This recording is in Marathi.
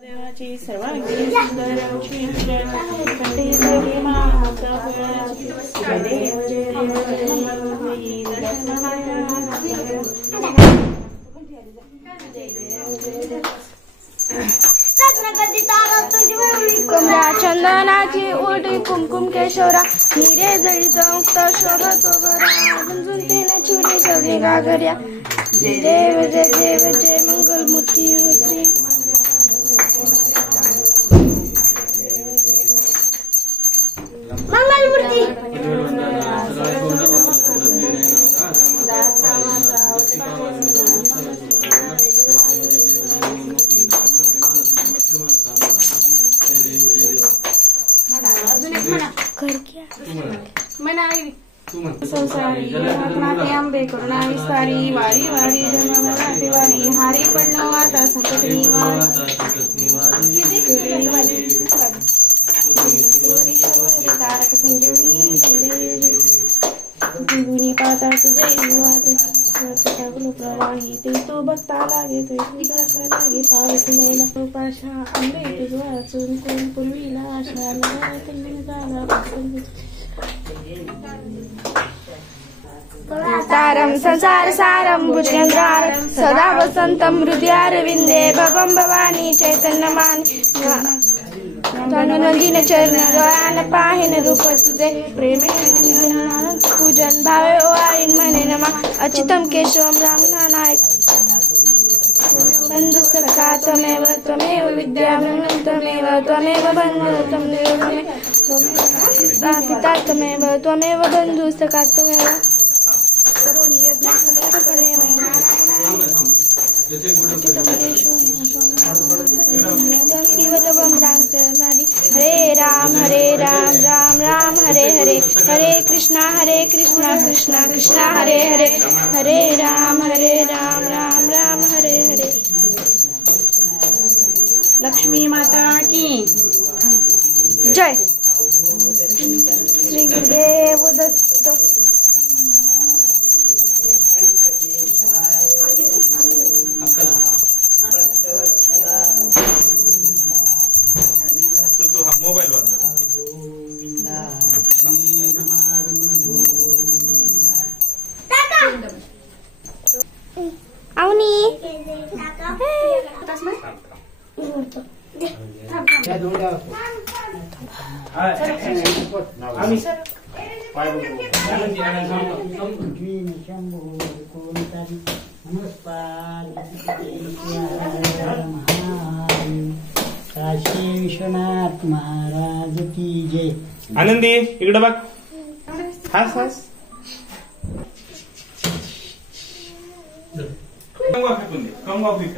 देवाची सर्वांगी सुंदर कंठी सरी माता जय देव जय कमरा चंदनाची ओढी कुमकुम केशवरा हिरे जळीत मुक्त शोभतो बरा गुंजून तेना चुरी शौरी गागर्या जय देव जय देव जय मंगलमूर्ती श्री मंगलमूर्ती संसारी नाते आंबे करुणा विस्तारी वारी वारी जन्मराती वारी हारी पडलो आता संकटनी तारक संजीवनी पाता तुझे प्रवाही ते तो बघता लागे तो उदासा लागे पावस लयला पाशा आंबे तुझ वाचून कोण पूर्वीला आशा झाला तारम संसार सारम भुजगेंद्रारम सदा वसंतम हृदयारविंदे भवम भवानी चैतन्यमान नंदीन चरण दयान पाहिन रूप तुझे प्रेमे पूजन भावे ओ आईन मने नमा अच्युतम केशवम राम नायक बंधु सखा त्वमेव त्वमेव विद्यामृतं त्वमेव त्वमेव बंधु त्वमेव पिता त्वमेव त्वमेव बंधु सखा त्वमेव हरे राम राम राम हरे हरे हरे कृष्णा कृष्णा कृष्णा हरे हरे हरे राम राम राम हरे हरे। लक्ष्मी माता की जय। श्री गुरुदेव दत्त। मोबाईल बंद आवनी काशी विश्वनाथ महाराज की जय। आनंदी इकडे बघ हास हास कंगवा फेकून दे कंगवा फेक